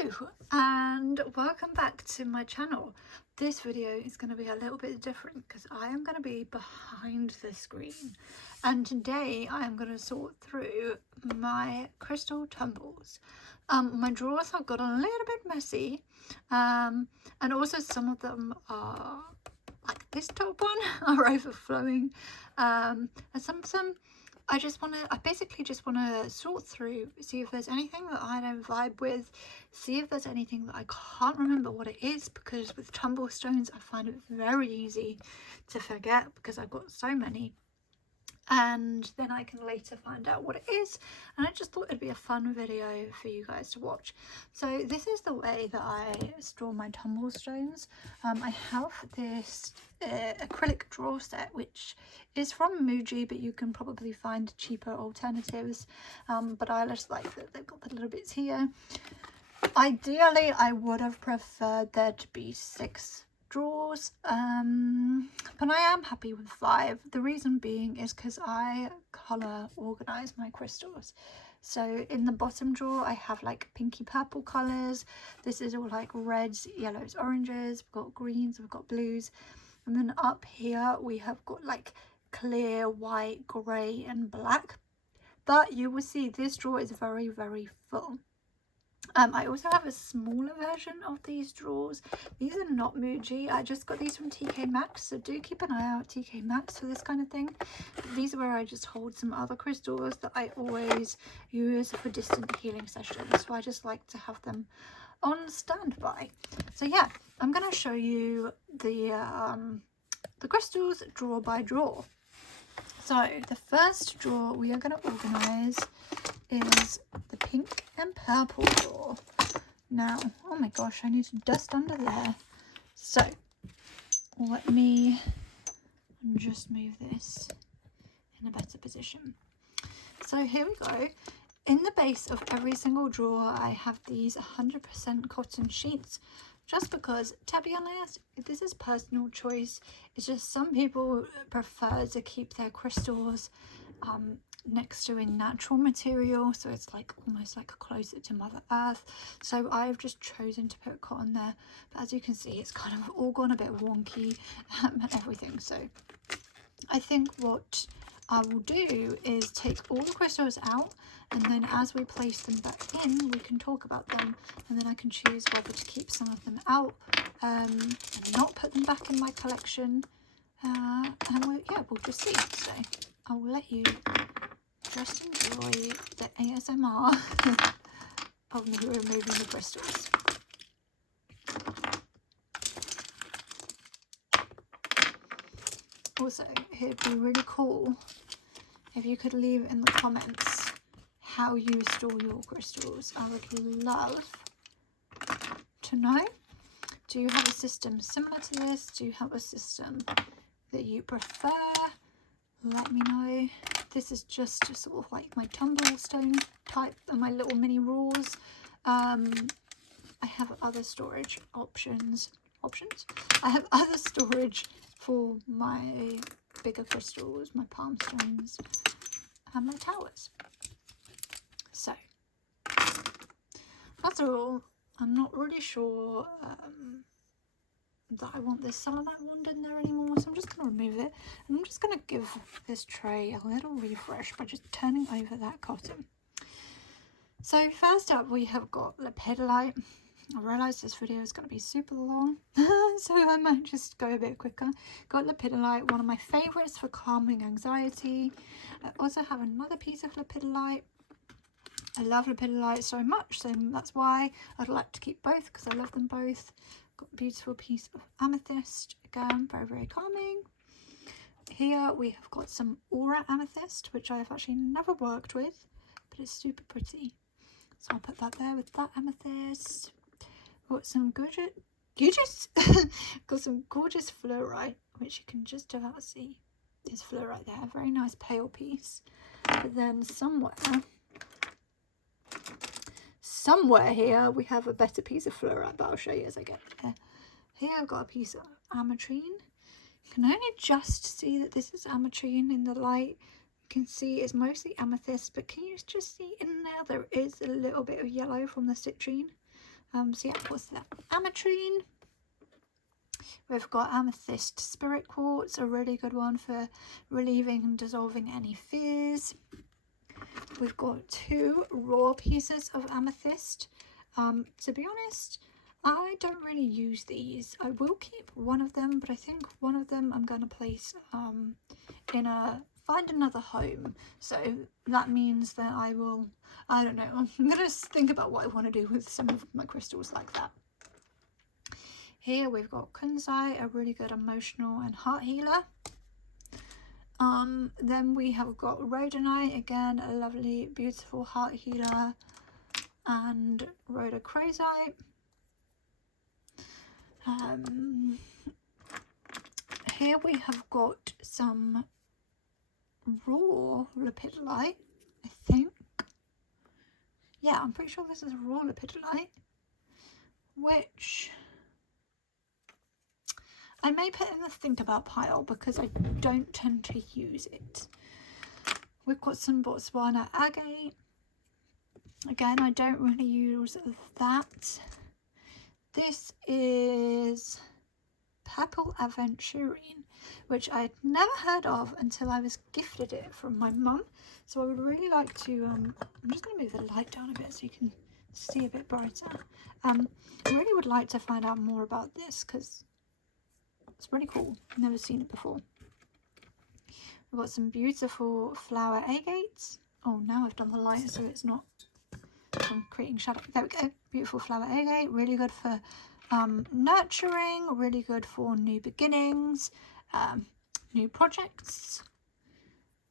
Hello and welcome back to my channel. This video is going to be a little bit different because I am going to be behind the screen, and today I am going to sort through my crystal tumbles. My drawers have got a little bit messy, and also some of them are, like this top one, are overflowing, and some of them I basically just want to sort through, see if there's anything that I don't vibe with, see if there's anything that I can't remember what it is, because with tumble stones I find it very easy to forget because I've got so many, and then I can later find out what it is. And I just thought it'd be a fun video for you guys to watch. So this is the way that I store my tumble stones. I have this acrylic drawer set which is from Muji, but you can probably find cheaper alternatives, but I just like that they've got the little bits here. Ideally I would have preferred there to be 6 drawers, but I am happy with 5. The reason being is because I colour organise my crystals. So in the bottom drawer I have like pinky purple colours. This is all like reds, yellows, oranges. We've got greens, we've got blues, and then up here we have got like clear, white, grey and black. But you will see this drawer is very, very full. I also have a smaller version of these drawers. These are not Muji. I just got these from TK Maxx, so do keep an eye out TK Maxx for this kind of thing. These are where I just hold some other crystals that I always use for distant healing sessions, so I just like to have them on standby. So yeah, I'm going to show you the crystals drawer by drawer. So the first drawer we are going to organise is the pink and purple drawer. Now, oh my gosh, I need to dust under there. So let me just move this in a better position. So here we go. In the base of every single drawer I have these 100% cotton sheets, just because, to be honest, this is personal choice. It's just some people prefer to keep their crystals next to a natural material, so it's like almost like closer to Mother Earth. So I've just chosen to put cotton there, but as you can see it's kind of all gone a bit wonky and everything. So I think what I will do is take all the crystals out, and then as we place them back in we can talk about them, and then I can choose whether to keep some of them out and not put them back in my collection, and we'll just see. So I will let you just enjoy the ASMR of me removing the crystals. Also, it'd be really cool if you could leave in the comments how you store your crystals. I would love to know. Do you have a system similar to this? Do you have a system that you prefer? Let me know. This is just sort of like my tumble stone type and my little mini rules. I have other storage options. I have other storage for my bigger crystals, my palm stones and my towers. So that's all. I'm not really sure that I want this selenite wand in there anymore, so I'm just going to remove it, and I'm just going to give this tray a little refresh by just turning over that cotton. So first up we have got lepidolite. I realise this video is going to be super long, so I might just go a bit quicker. Got lepidolite, one of my favourites for calming anxiety. I also have another piece of lepidolite. I love lepidolite so much, so that's why I'd like to keep both, because I love them both. Got a beautiful piece of amethyst, again very, very calming. Here we have got some aura amethyst, which I have actually never worked with, but it's super pretty, so I'll put that there with that amethyst. Got some got some gorgeous fluorite, which you can just about see. There's fluorite there, very nice pale piece. But then somewhere here we have a better piece of fluorite, but I'll show you as I get there. Here I've got a piece of ametrine. You can only just see that this is ametrine in the light. You can see it's mostly amethyst, but can you just see in there is a little bit of yellow from the citrine. So yeah, what's that? Ametrine. We've got Amethyst Spirit Quartz, a really good one for relieving and dissolving any fears. We've got 2 raw pieces of amethyst. To be honest, I don't really use these. I will keep one of them, but I think one of them I'm going to place find another home. So that means that I don't know, I'm going to think about what I want to do with some of my crystals like that. Here we've got Kunzai, a really good emotional and heart healer. Then we have got Rhodonite, again a lovely beautiful heart healer, and Rhodochrosite. Here we have got some raw lepidolite, I think. Yeah, I'm pretty sure this is raw lepidolite, which I may put in the think about pile because I don't tend to use it. We've got some Botswana agate. Again, I don't really use that. This is Purple Aventurine, which I had never heard of until I was gifted it from my mum. So I would really like to, I'm just going to move the light down a bit so you can see a bit brighter. I really would like to find out more about this because it's really cool. I've never seen it before. We've got some beautiful flower agates. Oh, now I've done the light so it's not creating shadow. There we go. Beautiful flower agate. Really good for nurturing. Really good for new beginnings, new projects.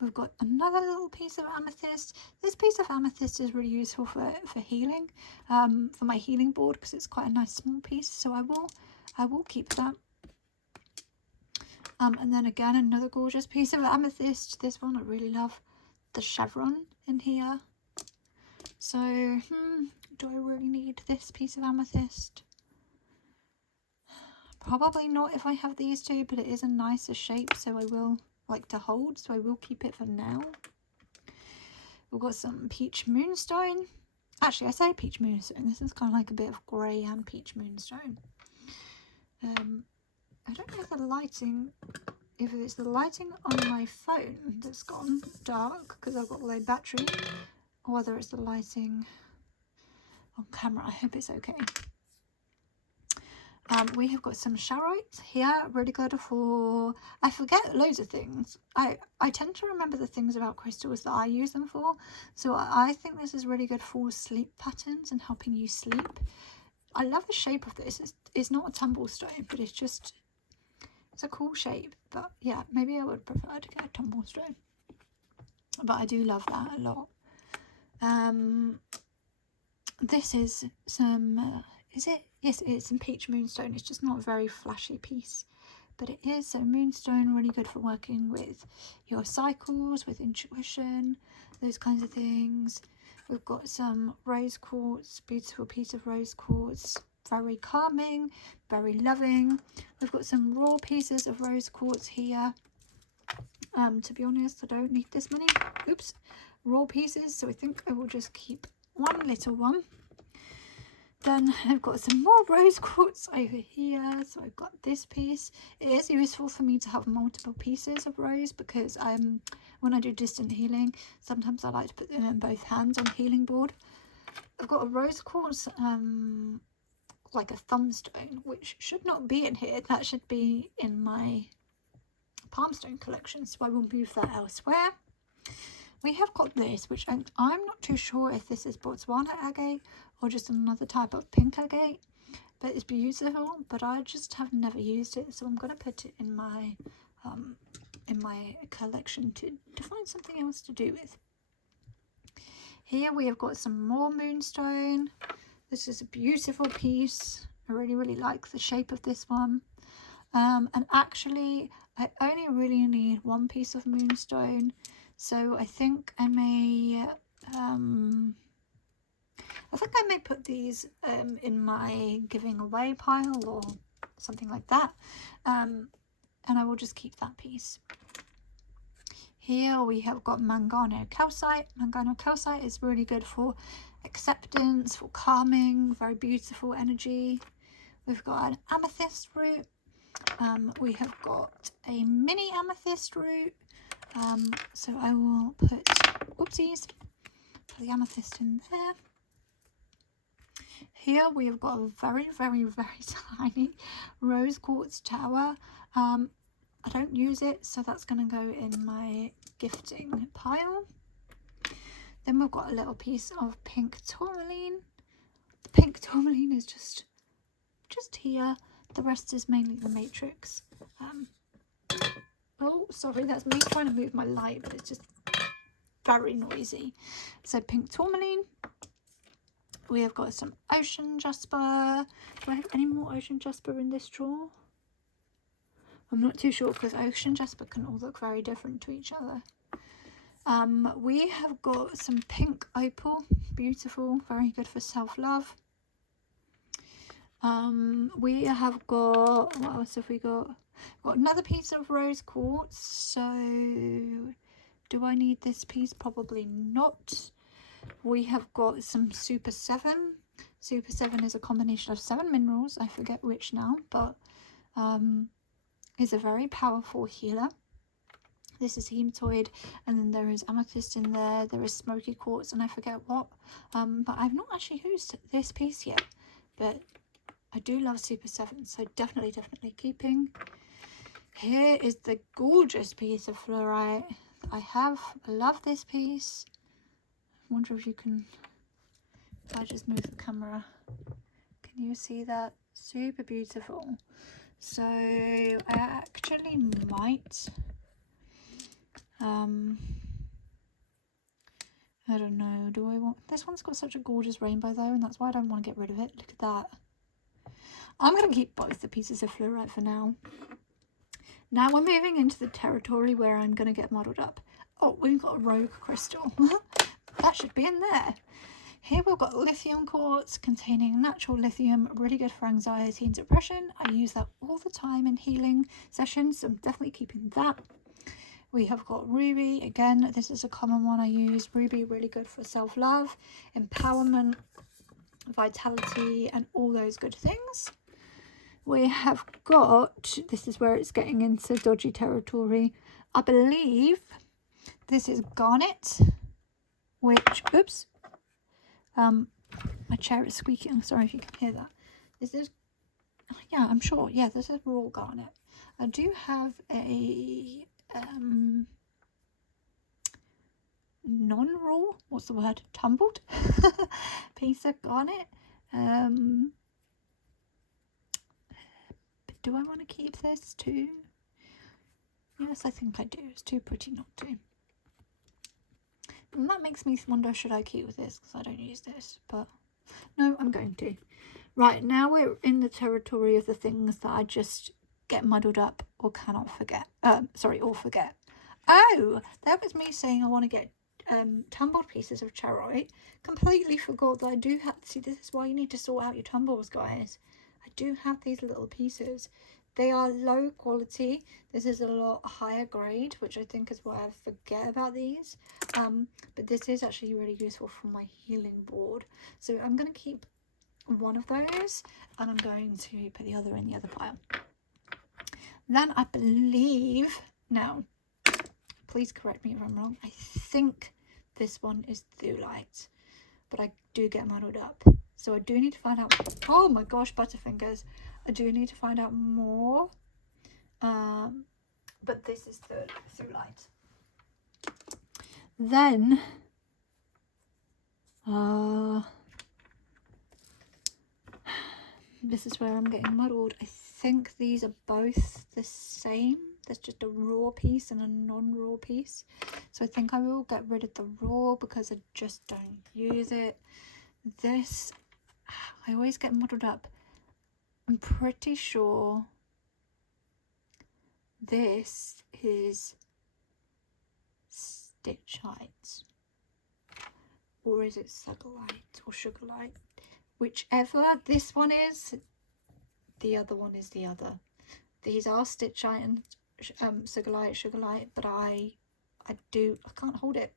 We've got another little piece of amethyst. This piece of amethyst is really useful for healing, for my healing board, because it's quite a nice small piece. So I will keep that. And then again, another gorgeous piece of amethyst. This one I really love, the chevron in here. So, do I really need this piece of amethyst? Probably not if I have these 2, but it is a nicer shape, so I will like to hold, so I will keep it for now. We've got some peach moonstone. Actually, I say peach moonstone. This is kind of like a bit of grey and peach moonstone. I don't know if it's the lighting on my phone that's gone dark because I've got low battery, or whether it's the lighting on camera. I hope it's okay. We have got some charoite here, really good for, I forget loads of things. I tend to remember the things about crystals that I use them for, so I think this is really good for sleep patterns and helping you sleep. I love the shape of this. It's not a tumble stone, but it's a cool shape. But yeah, maybe I would prefer to get a tumble stone, but I do love that a lot. This is some is it? Yes, it's some peach moonstone. It's just not a very flashy piece, but it is. So moonstone, really good for working with your cycles, with intuition, those kinds of things. We've got some rose quartz, beautiful piece of rose quartz, very calming, very loving. We've got some raw pieces of rose quartz here. To be honest, I don't need this many raw pieces, so I think I will just keep one little one. Then I've got some more rose quartz over here. So I've got this piece. It is useful for me to have multiple pieces of rose because when I do distant healing, sometimes I like to put them in both hands on healing board. I've got a rose quartz, like a thumbstone, which should not be in here. That should be in my palmstone collection, so I will move that elsewhere. We have got this, which I'm not too sure if this is Botswana agate or just another type of pink agate, but it's beautiful, but I just have never used it, so I'm going to put it in my collection to find something else to do with. Here we have got some more moonstone. This is a beautiful piece. I really like the shape of this one. And actually I only really need one piece of moonstone, so I think I may put these in my giving away pile or something like that, and I will just keep that piece. Here we have got Mangano calcite. Mangano calcite is really good for acceptance, for calming, very beautiful energy. We've got an amethyst root. We have got a mini amethyst root. So I will put, oopsies, put the amethyst in there. Here we have got a very, very, very tiny rose quartz tower. I don't use it, so that's going to go in my gifting pile. Then we've got a little piece of pink tourmaline. The pink tourmaline is just here. The rest is mainly the matrix. Oh, sorry, that's me trying to move my light, but it's just very noisy. So pink tourmaline. We have got some ocean jasper. Do I have any more ocean jasper in this drawer? I'm not too sure because ocean jasper can all look very different to each other. We have got some pink opal. Beautiful, very good for self-love. We have got, what else have we got? Got another piece of rose quartz. So do I need this piece? Probably not. We have got some Super 7. Super 7 is a combination of 7 minerals. I forget which now, but is a very powerful healer. This is hematoid, and then there is amethyst in there. There is smoky quartz, and I forget what. But I've not actually used this piece yet. But I do love Super 7, so definitely keeping. Here is the gorgeous piece of fluorite that I have. I love this piece. I wonder if you can, if I just move the camera, can you see that? Super beautiful. So I actually might, I don't know, do I want, this one's got such a gorgeous rainbow though, and that's why I don't want to get rid of it. Look at that. I'm going to keep both the pieces of fluorite for now. Now we're moving into the territory where I'm going to get muddled up. Oh, we've got a rogue crystal. That should be in there. Here we've got lithium quartz containing natural lithium, really good for anxiety and depression. I use that all the time in healing sessions, so I'm definitely keeping that. We have got ruby. Again, this is a common one I use. Ruby, really good for self-love, empowerment, vitality, and all those good things. We have got, this is where it's getting into dodgy territory. I believe this is garnet, which, oops, my chair is squeaking. I'm sorry if you can hear that. This is, yeah, I'm sure. Yeah, this is raw garnet. I do have a non-raw, what's the word? Tumbled piece of garnet. But do I want to keep this too? Yes, I think I do. It's too pretty not to. And that makes me wonder, should I keep with this? Because I don't use this. But no, I'm going to. Right, now we're in the territory of the things that I just get muddled up or cannot forget. Or forget. Oh, that was me saying I want to get tumbled pieces of charoite. Completely forgot that I do have, see, this is why you need to sort out your tumbles, guys. I do have these little pieces. They are low quality. This is a lot higher grade, which I think is why I forget about these. But this is actually really useful for my healing board. So I'm going to keep one of those, and I'm going to put the other in the other pile. Then I believe, now, please correct me if I'm wrong, I think this one is Thulite, but I do get muddled up. So I do need to find out, oh my gosh, Butterfingers, I do need to find out more. But this is the Thulite. Then, this is where I'm getting muddled. I think these are both the same. There's just a raw piece and a non-raw piece. So I think I will get rid of the raw because I just don't use it. This, I always get muddled up. I'm pretty sure this is stitchite. Or is it sugarlite or sugarlite? Whichever this one is, the other one is the other. These are stitchite and sugarlite, but I can't hold it.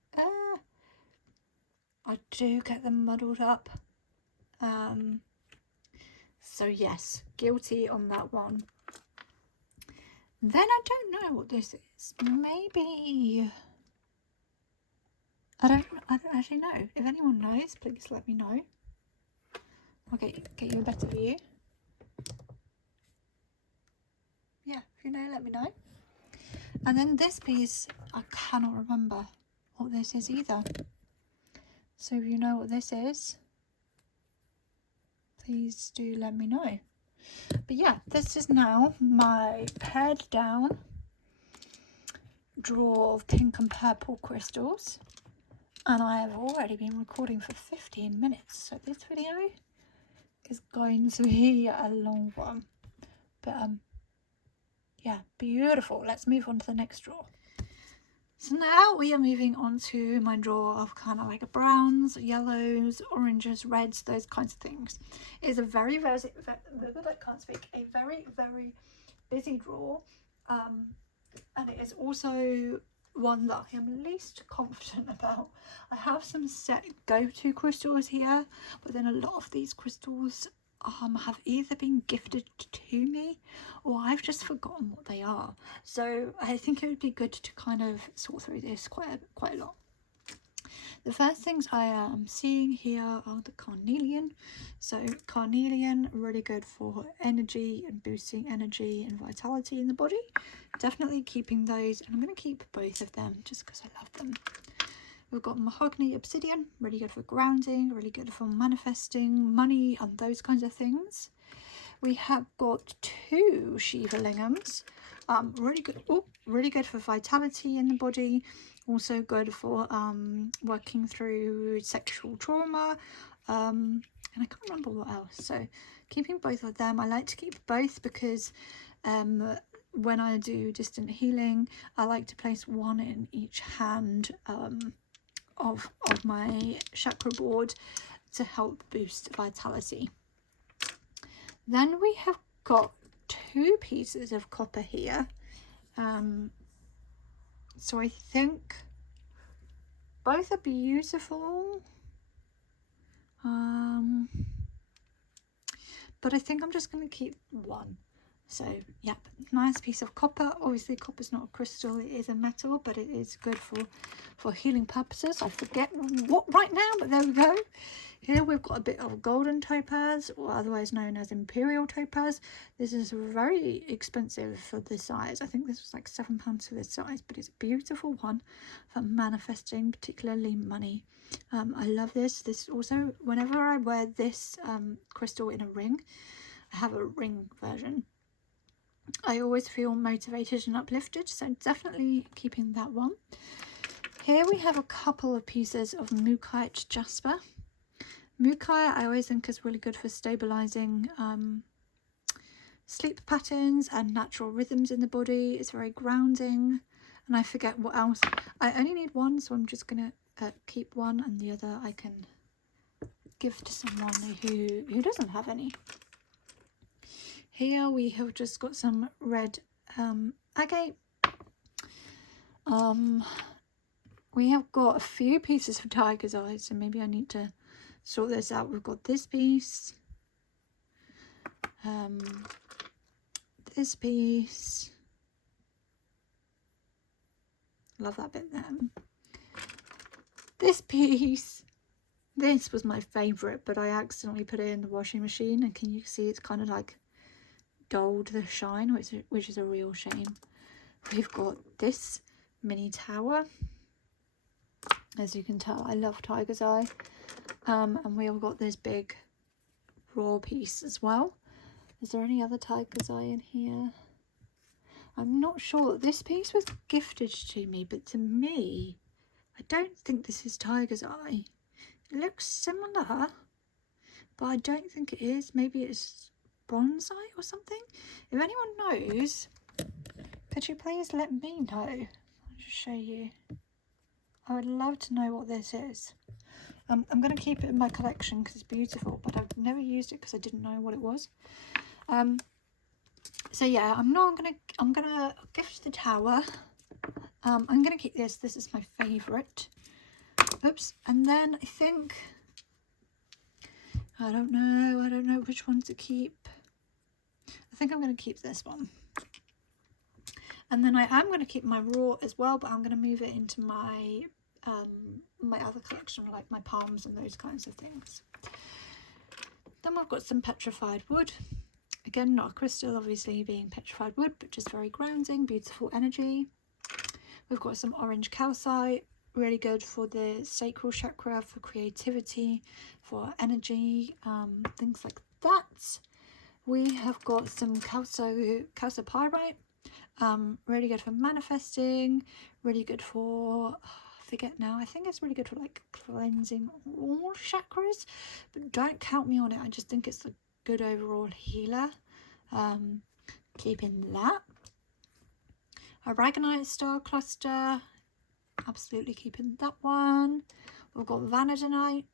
I do get them muddled up. So yes, guilty on that one. Then I don't know what this is. Maybe I don't actually know. If anyone knows, please let me know. Okay, get you a better view. Yeah, if you know, let me know. And then this piece, I cannot remember what this is either. So if you know what this is, please do let me know. But yeah, this is now my pared down drawer of pink and purple crystals. And I have already been recording for 15 minutes. So this video is going to be a long one. But yeah, beautiful. Let's move on to the next drawer. So now we are moving on to my drawer of kind of like browns, yellows, oranges, reds, those kinds of things. It's a very, very, I can't speak, a very, very busy drawer. And it is also one that I am least confident about. I have some set go-to crystals here, but then a lot of these crystals have either been gifted to me or I've just forgotten what they are. So I think it would be good to kind of sort through this quite a lot. The first things I am seeing here are the carnelian. So carnelian, really good for energy and boosting energy and vitality in the body. Definitely keeping those, and I'm going to keep both of them just because I love them. We've got mahogany obsidian, really good for grounding, really good for manifesting money and those kinds of things. We have got two Shiva lingams, really good for vitality in the body, also good for working through sexual trauma, and I can't remember what else. So keeping both of them. I like to keep both because when I do distant healing, I like to place one in each hand of my chakra board to help boost vitality. Then we have got two pieces of copper here. So I think both are beautiful. But I think I'm just going to keep one. So, yep, nice piece of copper. Obviously, copper's not a crystal, it is a metal, but it is good for healing purposes. I forget what right now, but there we go. Here we've got a bit of golden topaz, or otherwise known as imperial topaz. This is very expensive for this size. I think this was like £7 for this size, but it's a beautiful one for manifesting, particularly money. I love this. This also, whenever I wear this crystal in a ring, I have a ring version, I always feel motivated and uplifted, so definitely keeping that one. Here we have a couple of pieces of Mookaite jasper. Mookaite I always think is really good for stabilizing sleep patterns and natural rhythms in the body. It's very grounding, and I forget what else. I only need one, so I'm just gonna keep one, and the other I can give to someone who doesn't have any. Here we have just got some red agate. We have got a few pieces of tiger's eye, so maybe I need to sort this out. We've got this piece, this piece. Love that bit there. This piece. This was my favourite, but I accidentally put it in the washing machine, and can you see it's kind of like dulled the shine, which is a real shame. We've got this mini tower. As you can tell, I love tiger's eye. And we have got this big raw piece as well. Is there any other tiger's eye in here? I'm not sure. This piece was gifted to me, but to me, I don't think this is tiger's eye. It looks similar, but I don't think it is. Maybe it's bonsai or something. If anyone knows, could you please let me know? I'll just show you. I would love to know what this is. I'm going to keep it in my collection because it's beautiful, but I've never used it because I didn't know what it was. So yeah, I'm gonna gift the tower. I'm gonna keep this. This is my favourite. Oops. And then I think, I don't know which one to keep. I think I'm going to keep this one. And then I am going to keep my raw as well, but I'm going to move it into my my other collection, like my palms and those kinds of things. Then we've got some petrified wood. Again, not a crystal, obviously being petrified wood, but just very grounding, beautiful energy. We've got some orange calcite, really good for the sacral chakra, for creativity, for energy, things like that. We have got some calcipyrite, really good for manifesting, really good for, I forget now, I think it's really good for like cleansing all chakras, but don't count me on it. I just think it's a good overall healer. Keeping that. Aragonite star cluster, absolutely keeping that one. We've got vanadinite,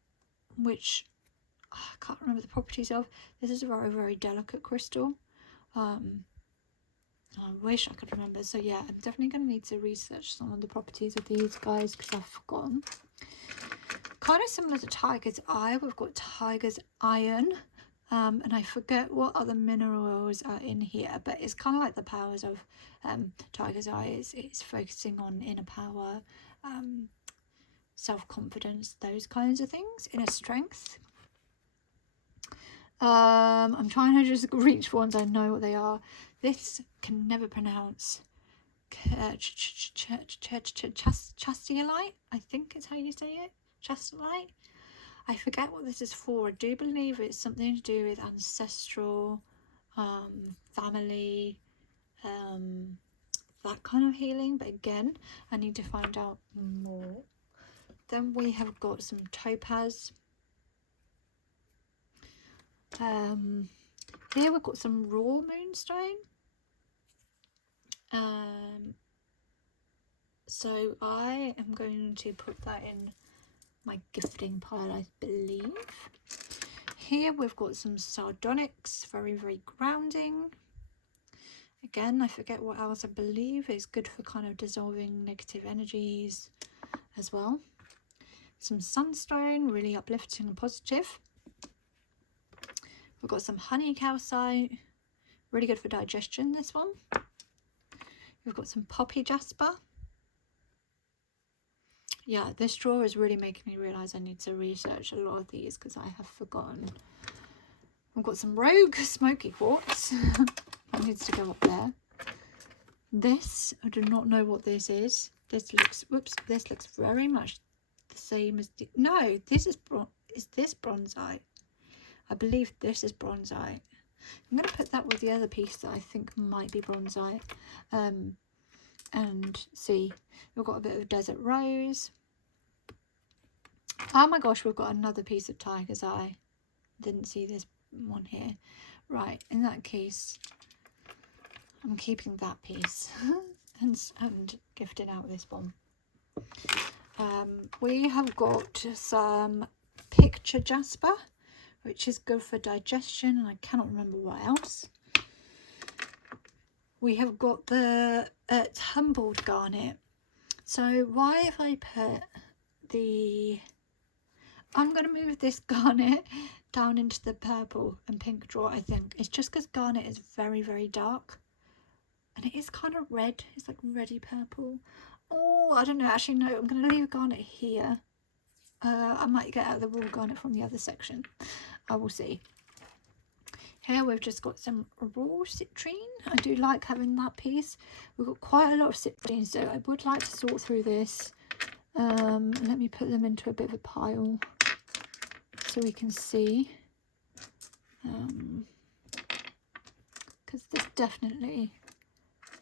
which I can't remember the properties of. This is a very, very delicate crystal. I wish I could remember. So yeah, I'm definitely going to need to research some of the properties of these guys because I've forgotten. Kind of similar to Tiger's Eye, we've got Tiger's Iron. And I forget what other minerals are in here, but it's kind of like the powers of Tiger's Eye. It's focusing on inner power, self-confidence, those kinds of things, inner strength. I'm trying to just reach for ones I know what they are. This can never pronounce. Chastiolite, I think is how you say it. Chastiolite. I forget what this is for. I do believe it's something to do with ancestral, family, that kind of healing. But again, I need to find out more. Then we have got some topaz. Here we've got some raw moonstone. So I am going to put that in my gifting pile, I believe. Here we've got some sardonyx, very, very grounding. Again, I forget what else. I believe it's good for kind of dissolving negative energies as well. Some sunstone, really uplifting and positive. We've got some honey calcite, really good for digestion, this one. We've got some poppy jasper. Yeah, this drawer is really making me realise I need to research a lot of these because I have forgotten. We've got some rogue smoky quartz. That needs to go up there. This, I do not know what this is. This looks, whoops, this looks very much the same as, no, this is this bronzite? I believe this is bronzite. I'm going to put that with the other piece that I think might be bronzite. And see, we've got a bit of desert rose. Oh my gosh, we've got another piece of Tiger's Eye. Didn't see this one here. Right, in that case, I'm keeping that piece and gifting out this one. We have got some picture jasper, which is good for digestion, and I cannot remember what else. We have got the tumbled garnet. So why have I put the... I'm going to move this garnet down into the purple and pink drawer, I think. It's just because garnet is very, very dark. And it is kind of red. It's like reddy purple. Oh, I don't know. Actually, no. I'm going to leave garnet here. I might get out the raw garnet from the other section. I will see. Here we've just got some raw citrine. I do like having that piece. We've got quite a lot of citrine, so I would like to sort through this. Let me put them into a bit of a pile so we can see. Because there's definitely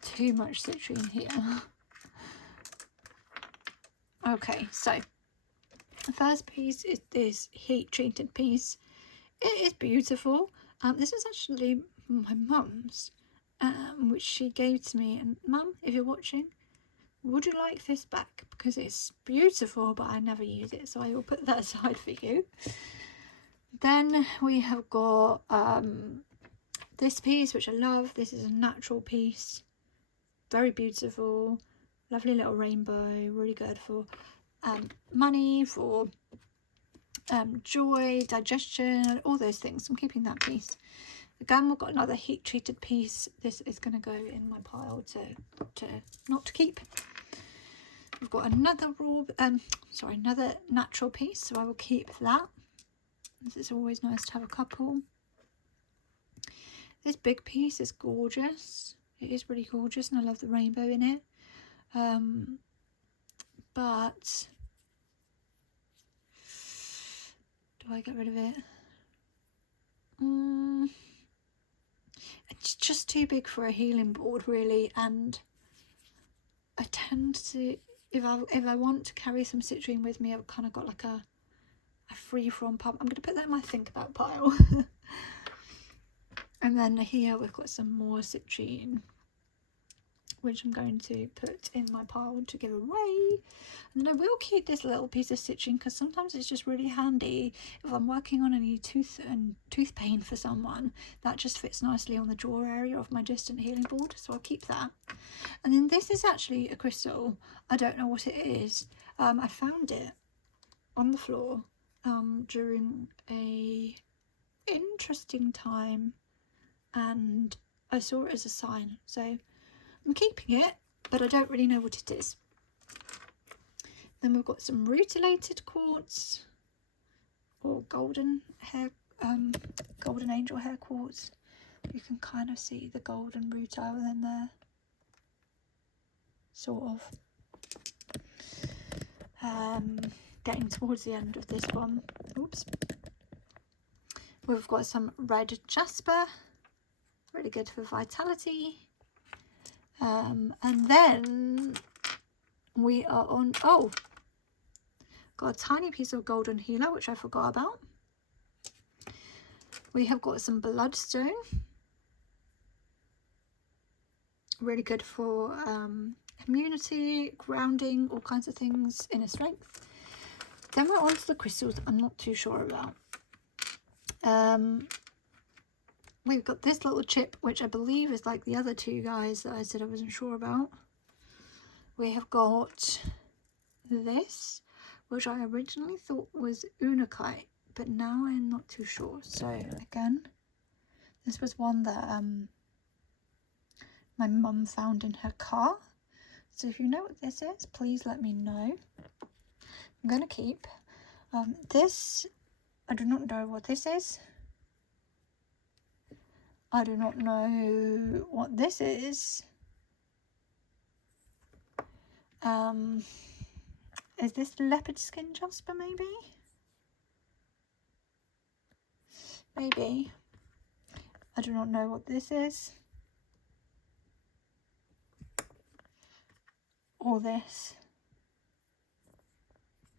too much citrine here. Okay, so the first piece is this heat treated piece. It is beautiful. This is actually my mum's, which she gave to me. And Mum, if you're watching, would you like this back? Because it's beautiful, but I never use it, so I will put that aside for you. Then we have got this piece, which I love. This is a natural piece, very beautiful, lovely little rainbow, really good for money, for joy, digestion, all those things. I'm keeping that piece. Again, we've got another heat treated piece. This is going to go in my pile to not to keep. We've got another another natural piece, so I will keep that. This is always nice to have a couple. This big piece is gorgeous. It is really gorgeous, and I love the rainbow in it. But do I get rid of it? It's just too big for a healing board, really, and I tend to, if I want to carry some citrine with me, I've kind of got like a free from pump. I'm going to put that in my think about pile. And then here we've got some more citrine, which I'm going to put in my pile to give away. And I will keep this little piece of citrine because sometimes it's just really handy if I'm working on any tooth pain for someone. That just fits nicely on the jaw area of my distant healing board, so I'll keep that. And then this is actually a crystal. I don't know what it is. I found it on the floor during a interesting time, and I saw it as a sign, so I'm keeping it, but I don't really know what it is. Then we've got some rutilated quartz, or golden angel hair quartz. You can kind of see the golden rutile in there, sort of. Getting towards the end of this one. Oops. We've got some red jasper, really good for vitality. And then we are on, got a tiny piece of golden healer, which I forgot about. We have got some bloodstone, really good for immunity, grounding, all kinds of things, inner strength. Then we're on to the crystals I'm not too sure about. We've got this little chip, which I believe is like the other two guys that I said I wasn't sure about. We have got this, which I originally thought was unakite, but now I'm not too sure. So again, this was one that my mum found in her car. So if you know what this is, please let me know. I'm going to keep this. I do not know what this is. I do not know what this is. Is this leopard skin jasper, maybe? Maybe. I do not know what this is. Or this.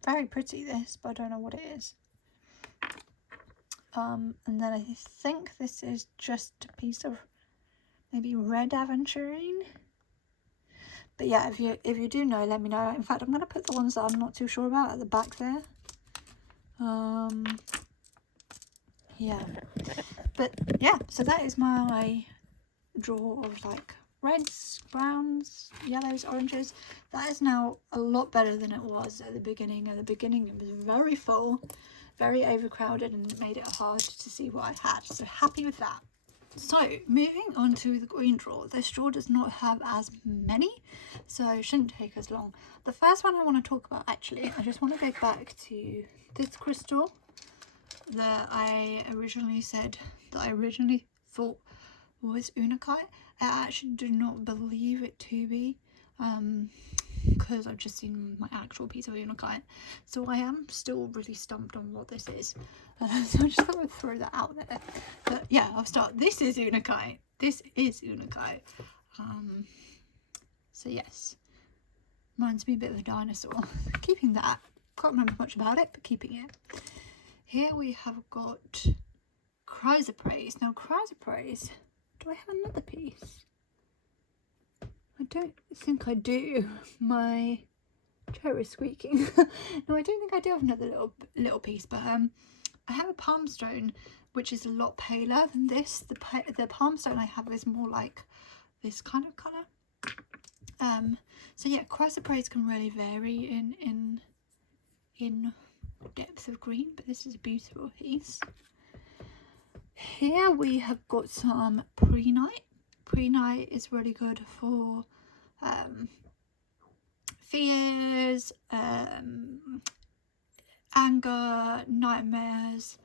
Very pretty, this, but I don't know what it is. And then I think this is just a piece of maybe red aventurine. But yeah, if you do know, let me know. In fact, I'm going to put the ones that I'm not too sure about at the back there. Yeah. But yeah, so that is my drawer of like reds, browns, yellows, oranges. That is now a lot better than it was at the beginning. At the beginning it was very full, very overcrowded, and made it hard to see what I had. So happy with that. So moving on to the green drawer. This drawer does not have as many, so it shouldn't take as long. The first one I want to talk about, actually, I just want to go back to this crystal that I originally thought was unakite. I actually do not believe it to be, because I've just seen my actual piece of unakite, so I am still really stumped on what this is. So I'm just going to throw that out there. But yeah, I'll start. This is unakite. This is unakite. So yes, reminds me a bit of a dinosaur. Keeping that. Can't remember much about it, but keeping it. Here we have got chrysoprase. Now chrysoprase, do I have another piece? I don't think I do. My chair is squeaking. No, I don't think I do have another little piece, but I have a palm stone which is a lot paler than this. The palm stone I have is more like this kind of colour. So yeah, chrysoprase can really vary in in depth of green, but this is a beautiful piece. Here we have got some pre-night. Pre-night is really good for fears, anger, nightmares,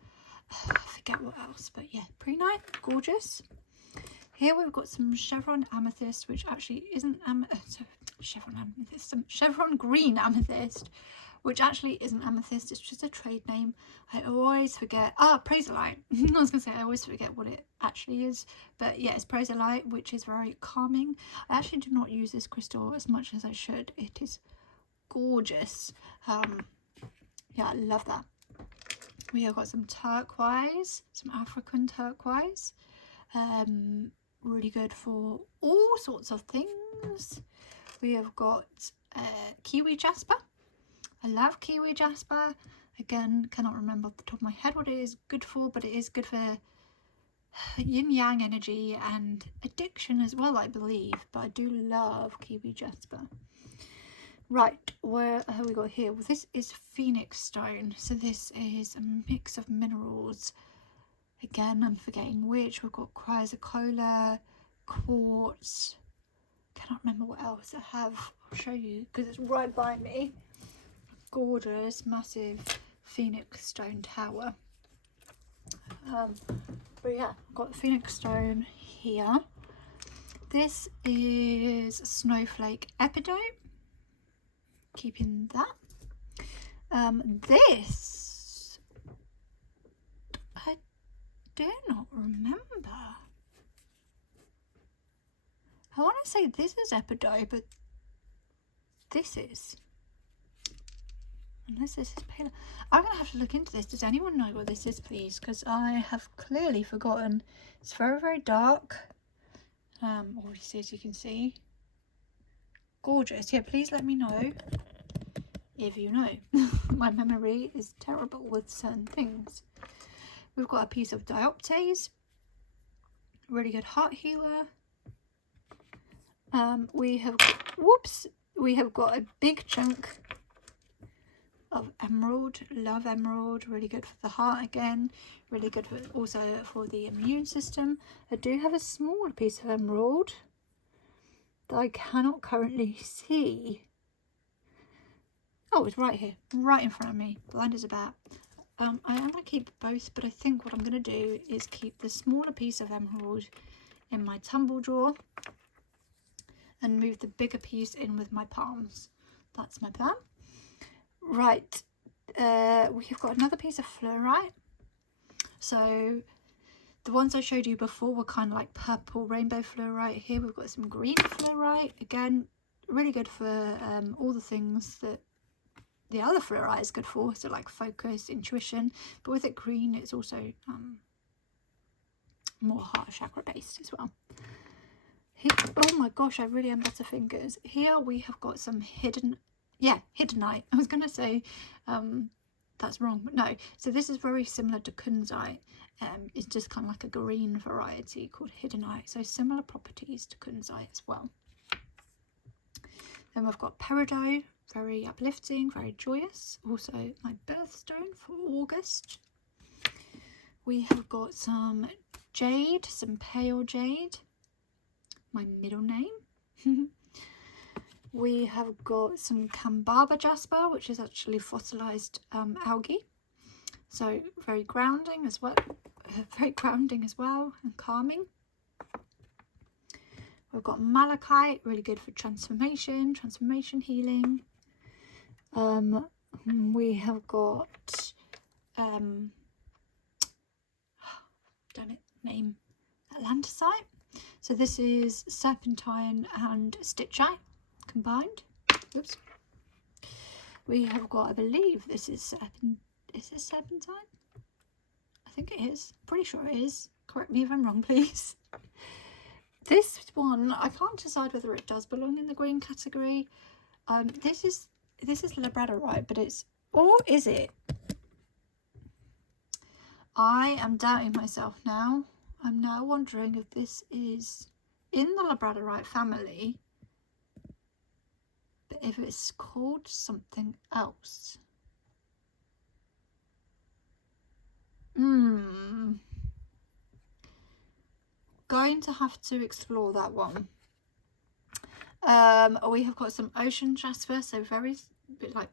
I forget what else, but yeah, pre-night, gorgeous. Here we've got some chevron amethyst, which actually isn't chevron amethyst, some chevron green amethyst, which actually isn't amethyst, it's just a trade name. I always forget. Praserite. I was gonna say I always forget what it actually is, but yeah, it's praserite, which is very calming. I actually do not use this crystal as much as I should. It is gorgeous. Yeah, I love that. We have got some turquoise, some African turquoise. Really good for all sorts of things. We have got kiwi jasper. I love kiwi jasper. Again, cannot remember off the top of my head what it is good for, but it is good for yin yang energy and addiction as well, I believe. But I do love kiwi jasper. Right, where have we got here? Well, this is phoenix stone. So this is a mix of minerals. Again, I'm forgetting which. We've got chrysocolla, quartz. Cannot remember what else I have. I'll show you because it's right by me. Gorgeous, massive phoenix stone tower. But yeah, I've got the phoenix stone here. This is snowflake epidote. Keeping that. This I do not remember. I want to say this is epidote, but this is. Unless this is paler. I'm going to have to look into this. Does anyone know what this is, please? Because I have clearly forgotten. It's very, very dark. Obviously, as you can see. Gorgeous. Yeah, please let me know if you know. My memory is terrible with certain things. We've got a piece of dioptase. Really good heart healer. We have got a big chunk of emerald. Love emerald. Really good for the heart again. Really good for also for the immune system. I do have a smaller piece of emerald that I cannot currently see. Oh, it's right here, right in front of me, blind as a bat. I am going to keep both, but I think what I'm going to do is keep the smaller piece of emerald in my tumble drawer and move the bigger piece in with my palms. That's my plan. Right, we have got another piece of fluorite. So the ones I showed you before were kind of like purple rainbow fluorite. Here we've got some green fluorite. Again, really good for all the things that the other fluorite is good for, so like focus, intuition, but with it green it's also more heart chakra based as well. Here, oh my gosh, I really am butterfingers. Here we have got some hiddenite. I was gonna say that's wrong, but no. So this is very similar to kunzite. It's just kind of like a green variety called hiddenite, so similar properties to kunzite as well. Then we've got peridot. Very uplifting, very joyous. Also my birthstone for August. We have got some jade, some pale jade. My middle name. We have got some Kambaba jasper, which is actually fossilized algae. So very grounding as well. And calming. We've got malachite, really good for transformation healing. We have got atlanticite. So this is serpentine and stitchite combined. Oops. We have got, I believe this is is this serpentine? I think it is. Pretty sure it is. Correct me if I'm wrong, please. This one, I can't decide whether it does belong in the green category. This is labradorite, but it's, or is it? I am doubting myself now. I'm now wondering if this is in the labradorite family, but if it's called something else. Going to have to explore that one. We have got some ocean jasper, so very like,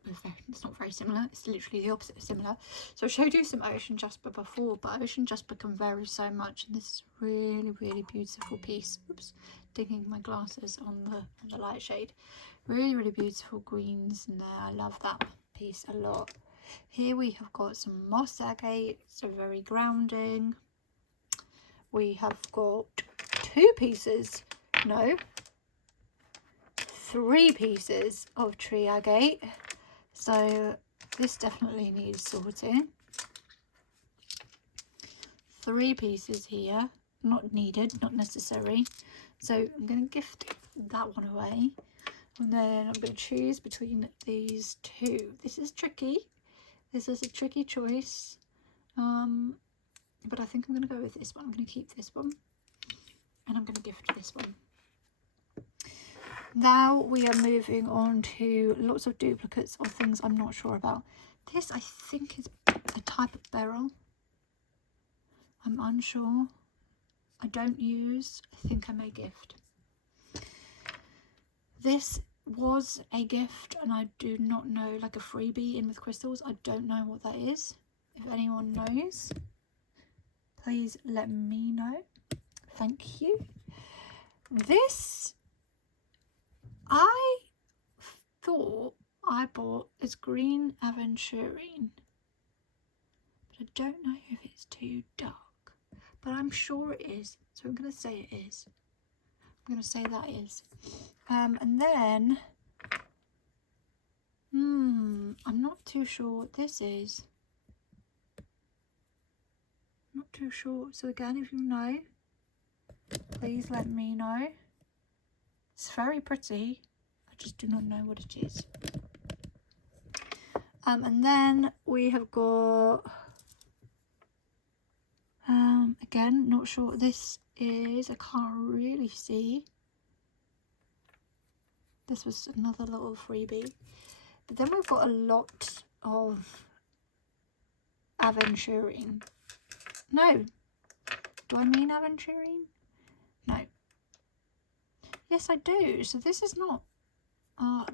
it's not very similar, it's literally the opposite of similar. So I showed you some ocean jasper before, but ocean jasper can vary so much, and this is really, really beautiful piece. Oops, digging my glasses on the light shade. Really, really beautiful greens in there. I love that piece a lot. Here we have got some moss agate, so very grounding. We have got 2 pieces, no, 3 pieces of tree agate, so this definitely needs sorting. 3 pieces here, not needed, not necessary, so I'm going to gift that one away, and then I'm going to choose between these 2. This is tricky, this is a tricky choice, but I think I'm going to go with this one. I'm going to keep this one, and I'm going to gift this one. Now we are moving on to lots of duplicates of things I'm not sure about. This I think is a type of beryl. I'm unsure. I don't use. I think I may gift. This was a gift and I do not know, like a freebie in with crystals. I don't know what that is. If anyone knows, please let me know. Thank you. This I thought I bought is green aventurine, but I don't know if it's too dark, but I'm sure it is, so I'm going to say it is. I'm going to say that is. And then, I'm not too sure what this is. Not too sure. So again, if you know, please let me know. It's very pretty. I just do not know what it is. And then we have got, again, not sure what this is. I can't really see. This was another little freebie. But then we've got a lot of aventurine. No. Do I mean aventurine? No. Yes, I do. So this is not...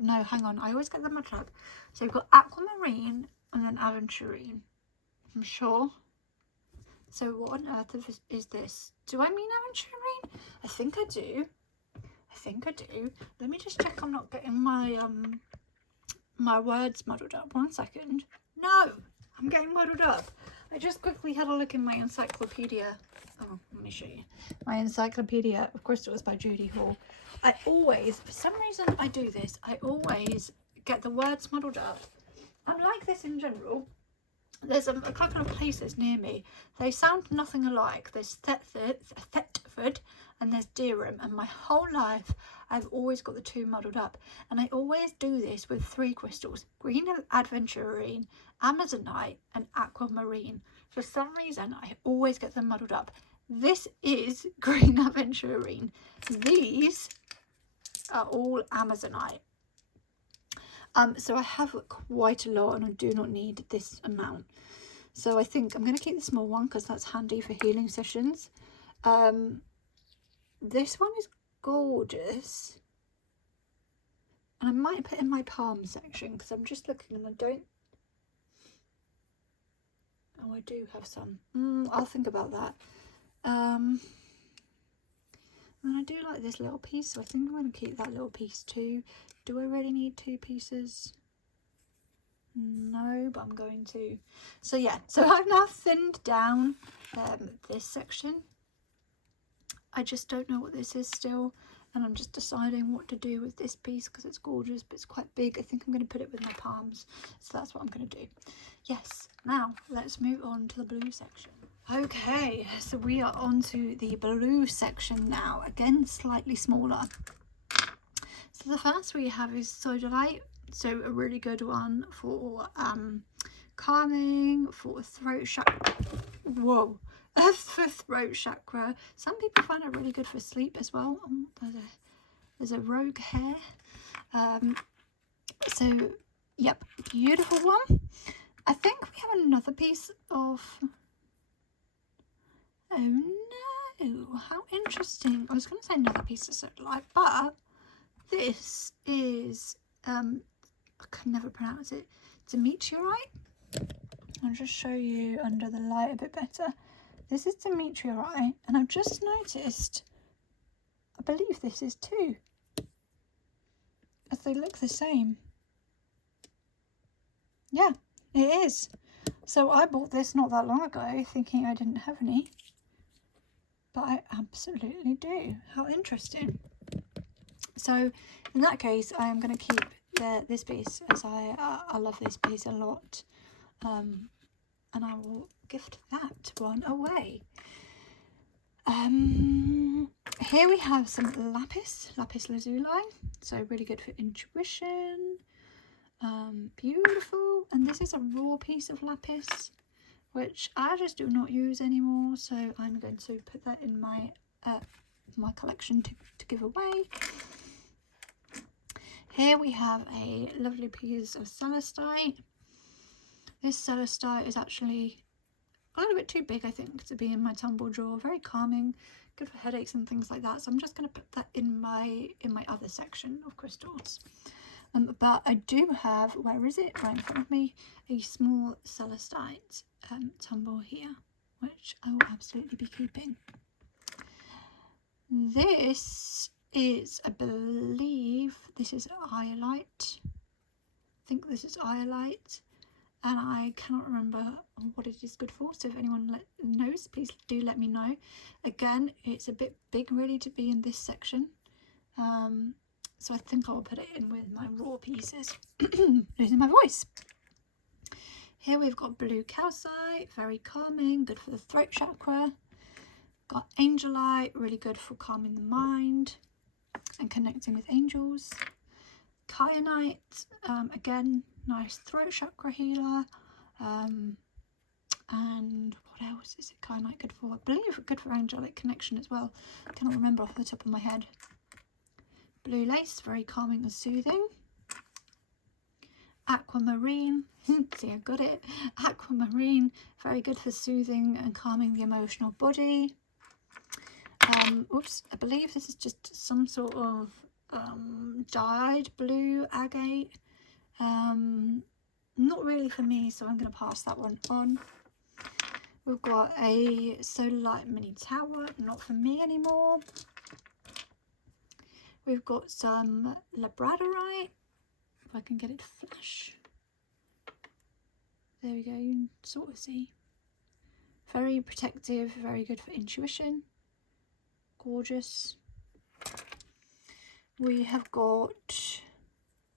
no, hang on. I always get them mixed up. So we've got aquamarine and then aventurine. I'm sure. So what on earth is this? Do I mean aventurine? I think I do. I think I do. Let me just check I'm not getting my my words muddled up. 1 second. No, I'm getting muddled up. I just quickly had a look in my encyclopedia. Oh, let me show you. My encyclopedia, of course it was by Judy Hall. I always, for some reason I do this, I always get the words muddled up. I'm like this in general. There's a couple of places near me. They sound nothing alike. There's Thetford and there's Dereham, and my whole life I've always got the 2 muddled up, and I always do this with 3 crystals: green aventurine, amazonite and aquamarine. For some reason I always get them muddled up. This is green aventurine. These are all amazonite. So I have quite a lot and I do not need this amount. So I think I'm going to keep the small one because that's handy for healing sessions. This one is gorgeous. And I might put in my palm section because I'm just looking and I don't... Oh, I do have some. I'll think about that. And I do like this little piece, so I think I'm going to keep that little piece too. Do I really need 2 pieces? No, but I'm going to. So yeah, so I've now thinned down this section. I just don't know what this is still, and I'm just deciding what to do with this piece because it's gorgeous, but it's quite big. I think I'm going to put it with my palms, so that's what I'm going to do. Yes, now let's move on to the blue section. Okay, so we are on to the blue section now, again slightly smaller. So the first we have is Sodalite, so a really good one for calming, for throat chakra. Whoa, for throat chakra. Some people find it really good for sleep as well. Oh, there's a rogue hair. So yep, beautiful one. I think we have another piece of Oh no, how interesting. I was going to say another piece of sodalite, but this is, I can never pronounce it, Demetriorite. I'll just show you under the light a bit better. This is Demetriorite, and I've just noticed, I believe this is too, as they look the same. Yeah, it is. So I bought this not that long ago thinking I didn't have any, but I absolutely do. How interesting. So in that case, I am going to keep this piece, as I love this piece a lot, and I will gift that one away. Here we have some lapis lazuli, so really good for intuition. Beautiful. And this is a raw piece of lapis, which I just do not use anymore, so I'm going to put that in my my collection to give away. Here we have a lovely piece of celestite. This celestite is actually a little bit too big, I think, to be in my tumble drawer. Very calming, good for headaches and things like that. So I'm just going to put that in my other section of crystals. But I do have, where is it? Right in front of me, a small celestite tumble here, which I will absolutely be keeping. This is, I believe, this is iolite. I think this is iolite, and I cannot remember what it is good for, so if anyone knows, please do let me know. Again, it's a bit big really to be in this section, so I think I'll put it in with my raw pieces. Losing my voice. Here we've got blue calcite, very calming, good for the throat chakra. Got angelite, really good for calming the mind and connecting with angels. Kyanite, again, nice throat chakra healer. And what else is it kyanite good for? I believe good for angelic connection as well. I cannot remember off the top of my head. Blue lace, very calming and soothing. Aquamarine, see I got it. Aquamarine, very good for soothing and calming the emotional body. Oops, I believe this is just some sort of dyed blue agate. Not really for me, so I'm going to pass that one on. We've got a sodalite mini tower, not for me anymore. We've got some labradorite, if I can get it to flash. There we go, you can sort of see. Very protective, very good for intuition. Gorgeous. We have got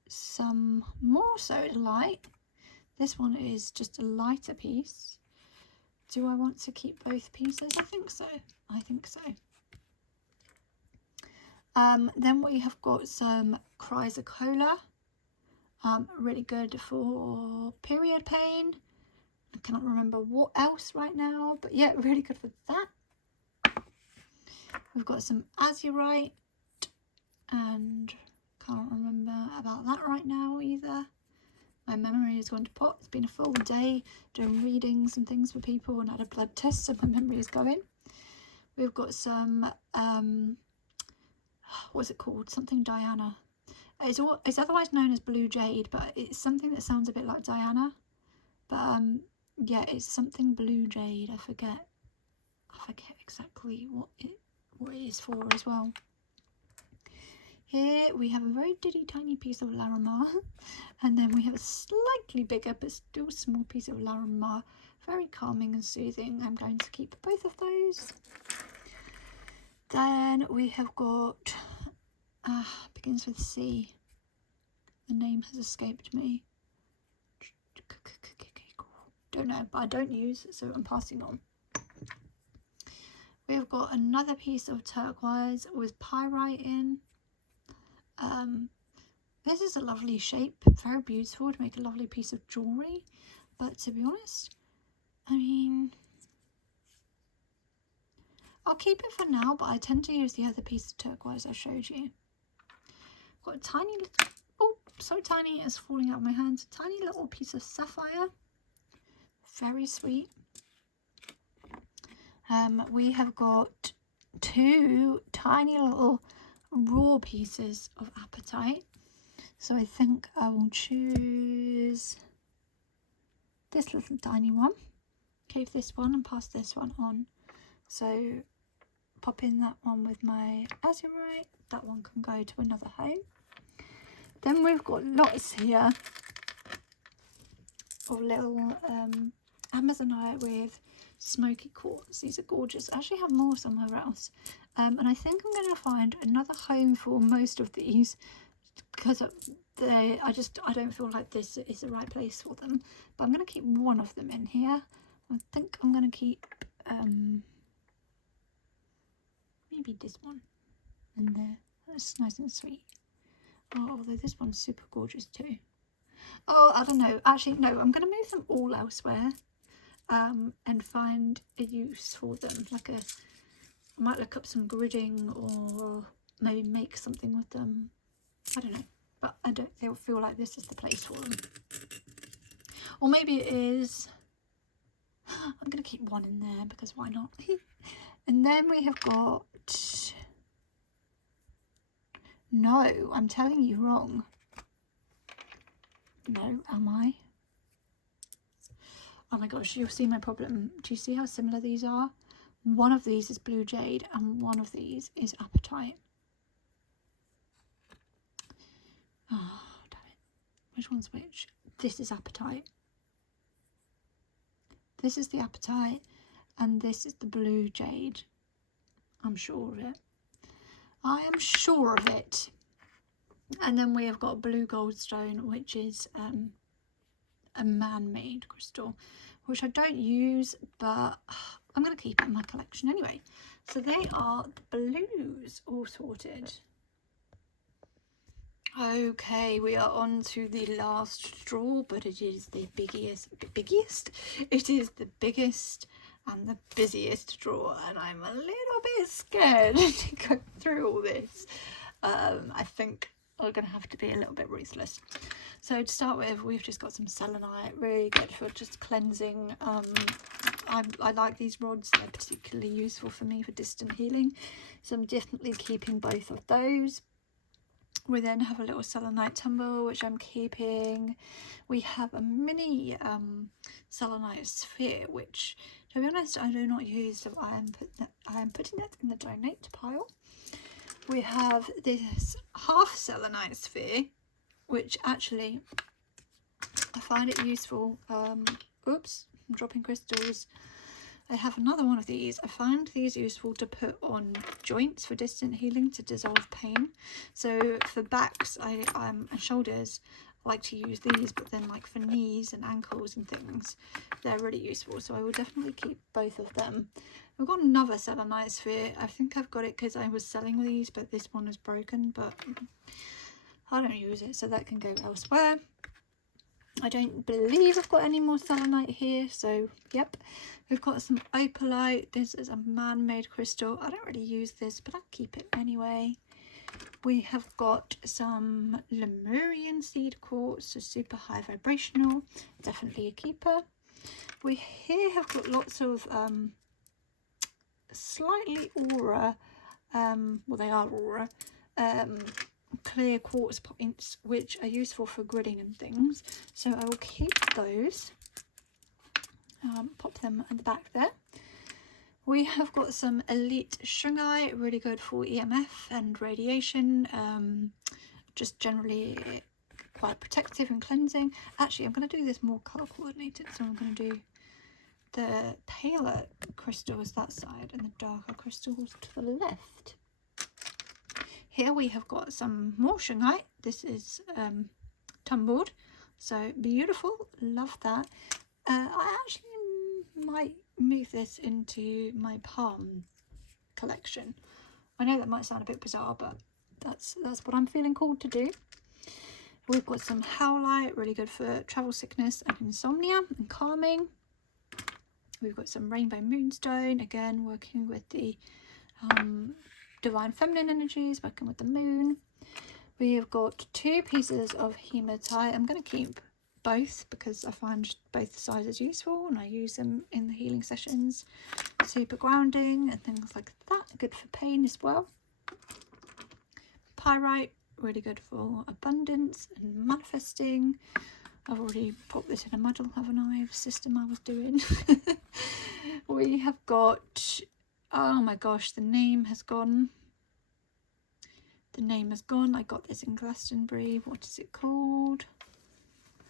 some more sodalite. This one is just a lighter piece. Do I want to keep both pieces? I think so. I think so. Then we have got some chrysocolla, really good for period pain. I cannot remember what else right now, but yeah, really good for that. We've got some azurite, and can't remember about that right now either. My memory has gone to pot. It's been a full day doing readings and things for people, and had a blood test, so my memory is going. We've got some what's it called? Something Diana. It's otherwise known as blue jade, but it's something that sounds a bit like Diana. But yeah, it's something blue jade. I forget exactly what it is for as well. Here we have a very tiny piece of Larimar, and then we have a slightly bigger but still small piece of Larimar. Very calming and soothing. I'm going to keep both of those. Then we have got, begins with C. The name has escaped me. Don't know, but I don't use, so I'm passing on. We've got another piece of turquoise with pyrite in. This is a lovely shape, very beautiful to make a lovely piece of jewellery. But to be honest, I mean, I'll keep it for now, but I tend to use the other piece of turquoise I showed you. Got a tiny little, oh, so tiny it's falling out of my hands. A tiny little piece of sapphire, very sweet. We have got 2 tiny little raw pieces of apatite. So I think I will choose this little tiny one. Cave this one and pass this one on. So pop in that one with my azurite. That one can go to another home. Then we've got lots here of little amazonite with smoky quartz. These are gorgeous. I actually have more somewhere else. And I think I'm going to find another home for most of these because I don't feel like this is the right place for them. But I'm going to keep one of them in here. I think I'm going to keep maybe this one in there. That's nice and sweet. Oh, although this one's super gorgeous too. Oh, I don't know. Actually, no, I'm going to move them all elsewhere and find a use for them. Like I might look up some gridding or maybe make something with them. I don't know. But I don't feel like this is the place for them. Or maybe it is. I'm going to keep one in there because why not? And then we have got... No, I'm telling you wrong. No, am I? Oh my gosh, you'll see my problem. Do you see how similar these are? One of these is blue jade and one of these is apatite. Oh, damn it. Which one's which? This is apatite. This is the apatite and this is the blue jade. I'm sure of it. I am sure of it. And then we have got blue goldstone, which is a man-made crystal, which I don't use, but I'm going to keep it in my collection anyway. So they are the blues all sorted. Okay, we are on to the last straw, but it is the biggest. It is the biggest and the busiest drawer, and I'm a little bit scared to go through all this. I think I'm going to have to be a little bit ruthless. So to start with, we've just got some selenite, really good for just cleansing. I like these rods, they're particularly useful for me for distant healing, so I'm definitely keeping both of those. We then have a little selenite tumble, which I'm keeping. We have a mini selenite sphere, which, to be honest, I do not use, so I am putting that in the donate pile. We have this half selenite sphere, which actually I find it useful. Oops, I'm dropping crystals. I have another one of these. I find these useful to put on joints for distant healing to dissolve pain. So for backs and shoulders, I like to use these, but then like for knees and ankles and things, they're really useful. So I will definitely keep both of them. We've got another selenite sphere. I think I've got it because I was selling these, but this one is broken, but I don't use it, so that can go elsewhere. I don't believe I've got any more selenite here, so yep. We've got some opalite. This is a man-made crystal. I don't really use this, but I'll keep it anyway. We have got some Lemurian seed quartz, so super high vibrational, definitely a keeper. We here have got lots of slightly aura, well they are aura, clear quartz points, which are useful for gridding and things, so I will keep those. Pop them at the back there. We have got some elite shungite, really good for EMF and radiation, just generally quite protective and cleansing. Actually, I'm going to do this more colour coordinated, so I'm going to do the paler crystals that side and the darker crystals to the left. Here we have got some more shungite. This is tumbled, so beautiful, love that. I actually might move this into my palm collection. I know that might sound a bit bizarre, but that's what I'm feeling called to do. We've got some howlite, really good for travel sickness and insomnia and calming. We've got some rainbow moonstone, again working with the divine feminine energies, working with the moon. We have got 2 pieces of hematite. I'm going to keep both because I find both sizes useful and I use them in the healing sessions. super grounding and things like that. Good for pain as well. Pyrite, really good for abundance and manifesting. I've already popped this in a muddle, haven't I? The system I was doing. We have got, oh my gosh, the name has gone. The name has gone. I got this in Glastonbury. What is it called?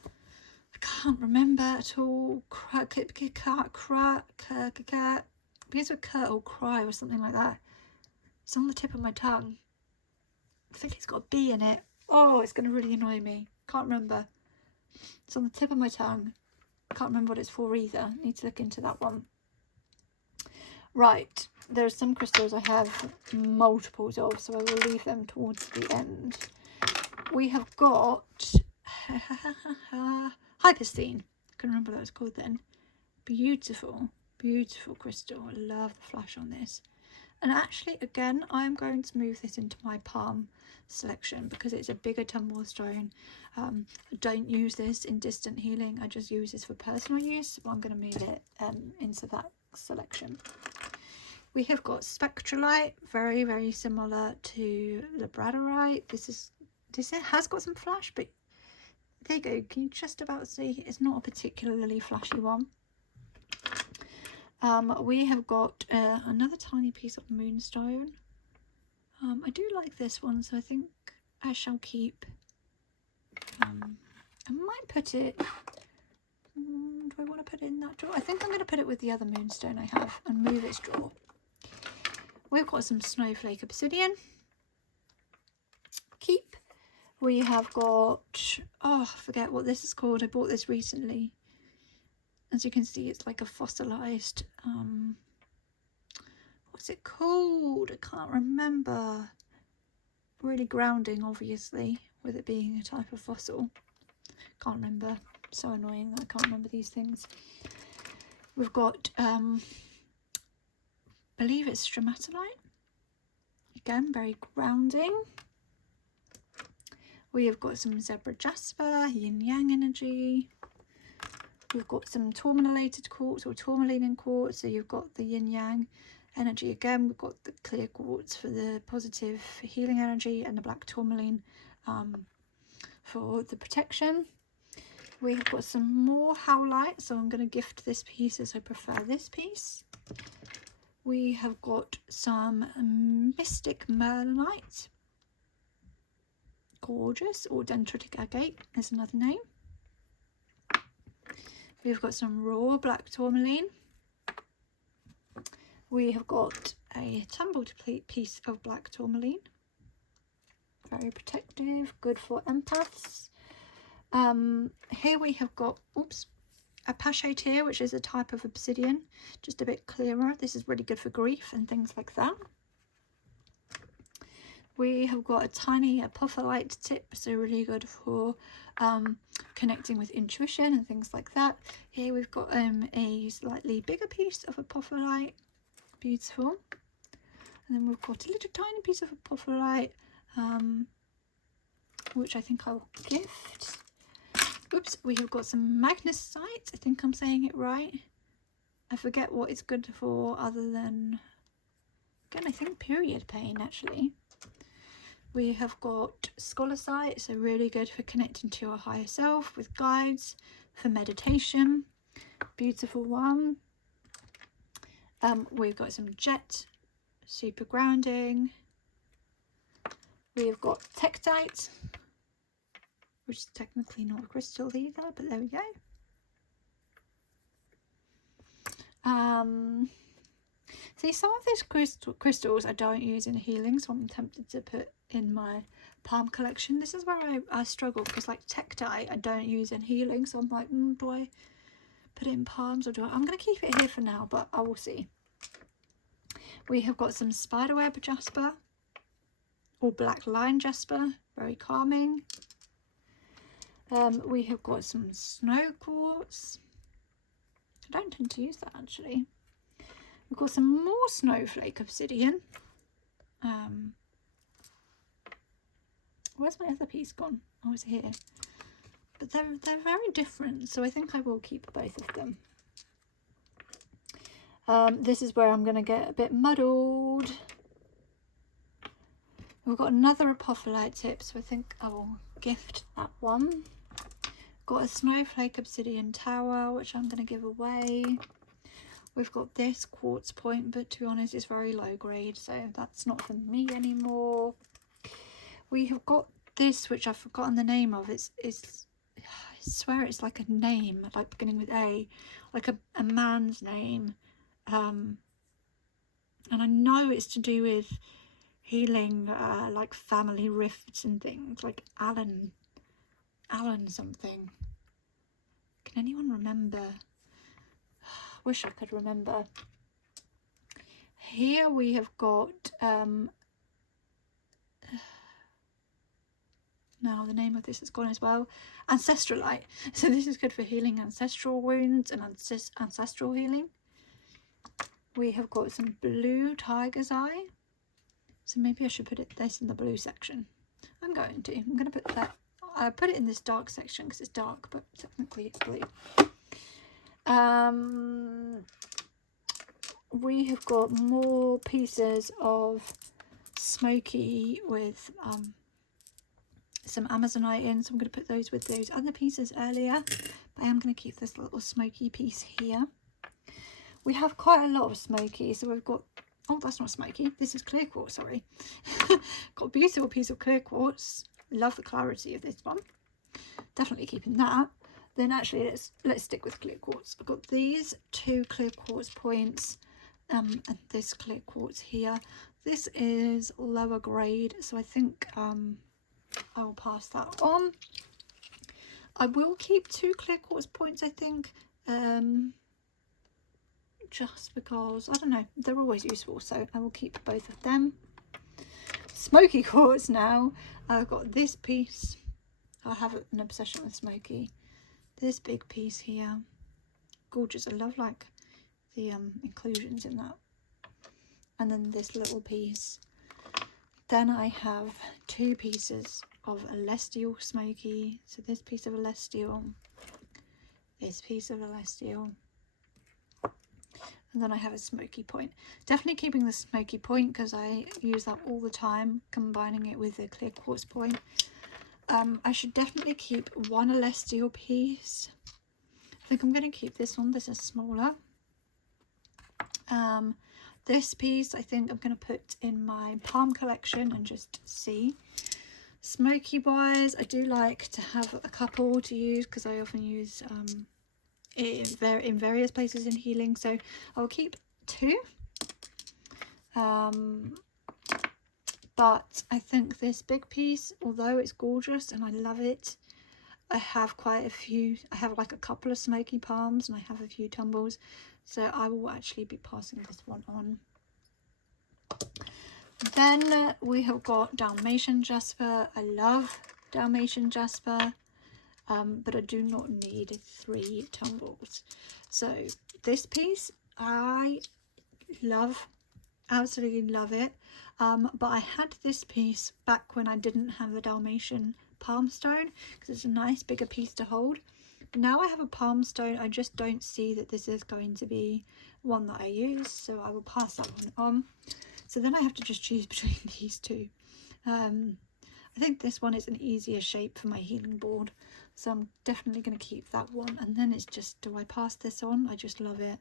I can't remember at all. Begins with Kurt or Cry or something like that. It's on the tip of my tongue. I think it's got a B in it. Oh, it's going to really annoy me. Can't remember. It's on the tip of my tongue. Can't remember what it's for either. Need to look into that one. Right, there's some crystals I have multiples of, so I will leave them towards the end. We have got Hypersthene. I couldn't remember what that was called then. Beautiful, beautiful crystal. I love the flash on this. And actually, again, I'm going to move this into my palm selection because it's a bigger tumble stone. I don't use this in distant healing. I just use this for personal use. So I'm going to move it into that selection. We have got Spectralite, very, very similar to Labradorite. This has got some flash, but there you go. Can you just about see? It's not a particularly flashy one. We have got another tiny piece of moonstone. I do like this one, so I think I shall keep. I might put it. Do I want to put it in that drawer? I think I'm going to put it with the other moonstone I have and move its drawer. We've got some snowflake obsidian. Keep. We have got, oh, I forget what this is called. I bought this recently. As you can see, it's like a fossilized, what's it called? I can't remember. Really grounding, obviously, with it being a type of fossil. Can't remember. So annoying that I can't remember these things. We've got, I believe it's stromatolite. Again, very grounding. We have got some zebra jasper, yin yang energy. We've got some tourmalinated quartz or tourmalin quartz. So you've got the yin yang energy again. We've got the clear quartz for the positive healing energy and the black tourmaline for the protection. We have got some more howlite. So I'm going to gift this piece as I prefer this piece. We have got some mystic merlinite. Gorgeous, or dendritic agate is another name. We've got some raw black tourmaline. We have got a tumbled piece of black tourmaline. Very protective, good for empaths. Here we have got, a pachyteer, which is a type of obsidian, just a bit clearer. This is really good for grief and things like that. We have got a tiny apophyllite tip, so really good for connecting with intuition and things like that. Here we've got a slightly bigger piece of apophyllite, beautiful. And then we've got a little tiny piece of apophyllite, which I think I'll gift. Oops, we have got some magnesite. I think I'm saying it right. I forget what it's good for other than, again, I think period pain actually. We have got scholasite, so really good for connecting to your higher self with guides, for meditation. Beautiful one. We've got some jet, super grounding. We've got tektite, which is technically not a crystal either, but there we go. See, some of these crystals I don't use in healing, so I'm tempted to put in my palm collection. This is where I struggle, because like tektite I don't use in healing, so I'm like, do I put it in palms or do I? I'm going to keep it here for now, but I will see. We have got some spiderweb jasper or black line jasper, very calming. We have got some snow quartz. I don't tend to use that actually. We've got some more snowflake obsidian. Where's my other piece gone? Oh, it's here. But they're very different, so I think I will keep both of them. This is where I'm going to get a bit muddled. We've got another apophyllite tip, so I think I will gift that one. Got a snowflake obsidian tower, which I'm going to give away. We've got this quartz point, but to be honest, it's very low grade, so that's not for me anymore. We have got this, which I've forgotten the name of. I swear it's like a name, like beginning with A, like a man's name. And I know it's to do with healing, like family rifts and things, like Alan something. Can anyone remember? Wish I could remember. Here we have got now the name of this has gone as well, Ancestralite. So this is good for healing ancestral wounds and ancestral healing. We have got some blue tiger's eye, so maybe I should put this in the blue section. I'm going to put that, I put it in this dark section because it's dark, but technically it's blue. We have got more pieces of smoky with some Amazonite in, so I'm going to put those with those other pieces earlier, but I am going to keep this little smoky piece here. We have quite a lot of smoky, so we've got, oh, that's not smoky, this is clear quartz, sorry. Got a beautiful piece of clear quartz. Love the clarity of this one, definitely keeping that. Then actually let's stick with clear quartz. I've got these two clear quartz points and this clear quartz here. This is lower grade, so I think I will pass that on. I will keep two clear quartz points, I think, just because, I don't know, they're always useful, so I will keep both of them. Smoky quartz now. I've got this piece. I have an obsession with smoky. This big piece here, gorgeous. I love like the inclusions in that. And then this little piece. Then I have two pieces of Celestial smoky. So this piece of Celestial, this piece of Celestial, and then I have a smoky point. Definitely keeping the smoky point because I use that all the time, combining it with the clear quartz point. I should definitely keep one Celestial piece. I think I'm going to keep this one. This is smaller. This piece I think I'm going to put in my palm collection and just see. Smoky wise, I do like to have a couple to use because I often use it in various places in healing, so I'll keep two. But I think this big piece, although it's gorgeous and I love it, I have quite a few. I have like a couple of smoky palms and I have a few tumbles, so I will actually be passing this one on. Then we have got Dalmatian jasper. I love Dalmatian jasper, but I do not need 3 tumbles. So this piece I love, absolutely love it. But I had this piece back when I didn't have a Dalmatian palm stone because it's a nice bigger piece to hold. Now I have a palm stone, I just don't see that this is going to be one that I use, so I will pass that one on. So then I have to just choose between these two. I think this one is an easier shape for my healing board, so I'm definitely going to keep that one. And then it's just, do I pass this on? I just love it.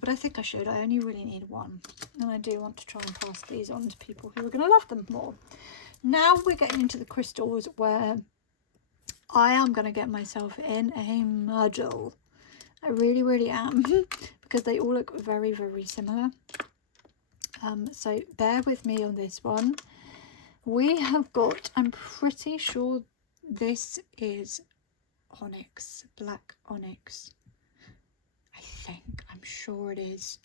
But I think I should. I only really need one. And I do want to try and pass these on to people who are going to love them more. Now we're getting into the crystals where I am going to get myself in a muddle. I really, really am. Because they all look very, very similar. So bear with me on this one. We have got, I'm pretty sure this is onyx, black onyx. I'm sure it is.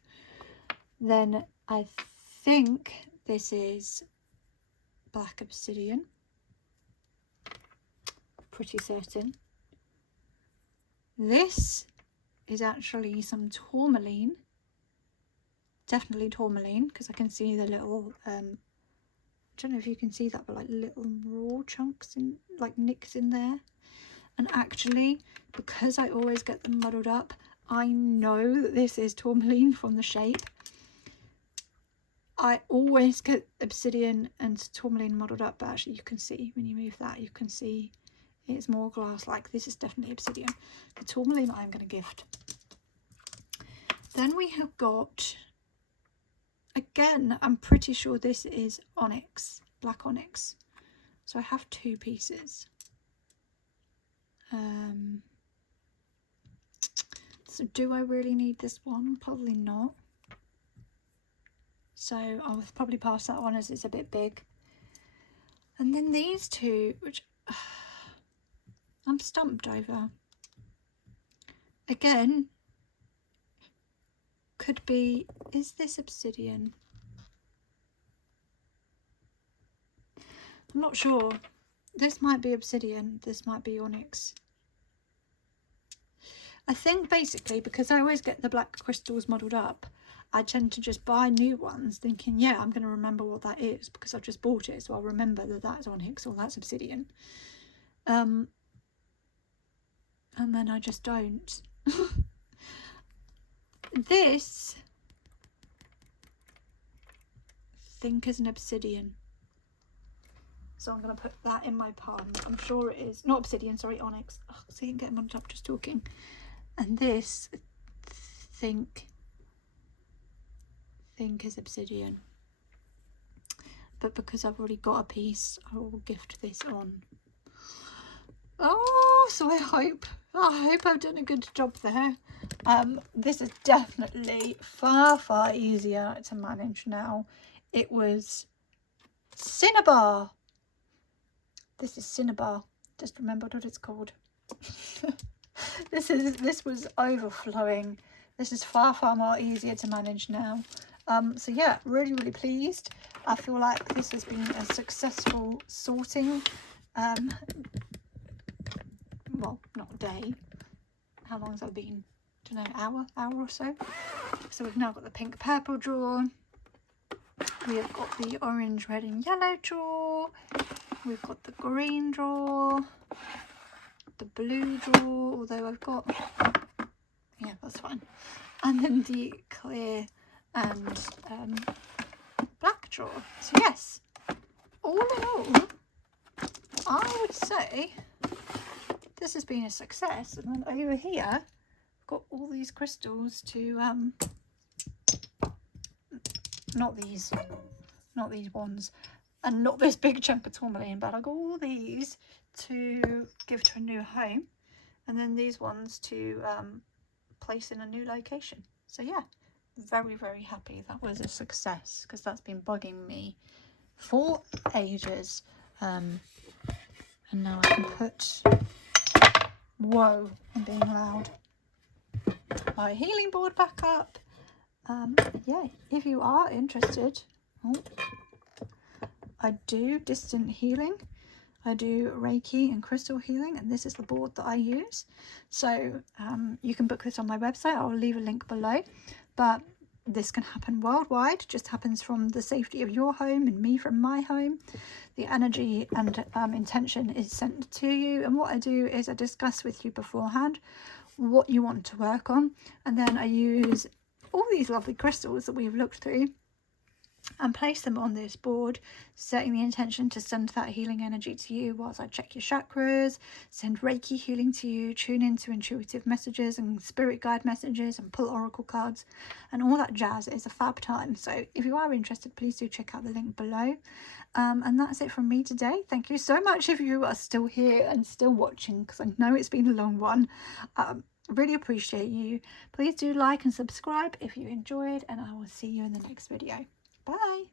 Then I think this is black obsidian. Pretty certain. This is actually some tourmaline. Definitely tourmaline, because I can see the little, I don't know if you can see that, but like little raw chunks in, like nicks in there. And actually, because I always get them muddled up, I know that this is tourmaline from the shape. I always get obsidian and tourmaline muddled up, but actually you can see when you move that, you can see it's more glass-like. This is definitely obsidian. The tourmaline I'm going to gift. Then we have got, again, I'm pretty sure this is onyx, black onyx. So I have 2 pieces. So do I really need this one? Probably not. So I'll probably pass that one as it's a bit big. And then these 2, which I'm stumped over. Again, could be, is this obsidian? I'm not sure. This might be obsidian, this might be onyx. I think basically because I always get the black crystals modelled up, I tend to just buy new ones thinking, yeah, I'm going to remember what that is because I've just bought it, so I'll remember that that's onyx or that's obsidian. And then I just don't. This, I think, is an obsidian. So I'm going to put that in my palm. I'm sure it is. Not obsidian, sorry, onyx. Oh, see, I'm getting muddled up just talking. And this, think is obsidian. But because I've already got a piece, I will gift this on. Oh, so I hope I've done a good job there. This is definitely far easier to manage now. It was cinnabar. This is cinnabar. Just remembered what it's called. This was overflowing. This is far more easier to manage now. So yeah, really pleased. I feel like this has been a successful sorting. Well, not a day. How long has that been? I don't know, hour or so. So we've now got the pink purple drawer. We have got the orange, red and yellow drawer. We've got the green drawer. The blue drawer, although I've got, yeah, that's fine. And then the clear and black drawer. So yes, all in all, I would say this has been a success. And then over here, I've got all these crystals to, not these ones, and not this big chunk of tourmaline, but I got all these to give to a new home, and then these ones to place in a new location. So yeah, very happy. That was a success because that's been bugging me for ages. And now I can put, whoa, I'm being loud, my healing board back up. Yeah, if you are interested, I do distant healing, I do Reiki and crystal healing, and this is the board that I use. So you can book this on my website. I'll leave a link below, but this can happen worldwide. It just happens from the safety of your home and me from my home. The energy and intention is sent to you, and what I do is I discuss with you beforehand what you want to work on, and then I use all these lovely crystals that we've looked through and place them on this board, setting the intention to send that healing energy to you whilst I check your chakras, send Reiki healing to you, tune into intuitive messages and spirit guide messages, and pull oracle cards and all that jazz. It's a fab time. So if you are interested, please do check out the link below. And that's it from me today. Thank you so much if you are still here and still watching, because I know it's been a long one. Really appreciate you. Please do like and subscribe if you enjoyed, and I will see you in the next video. Bye.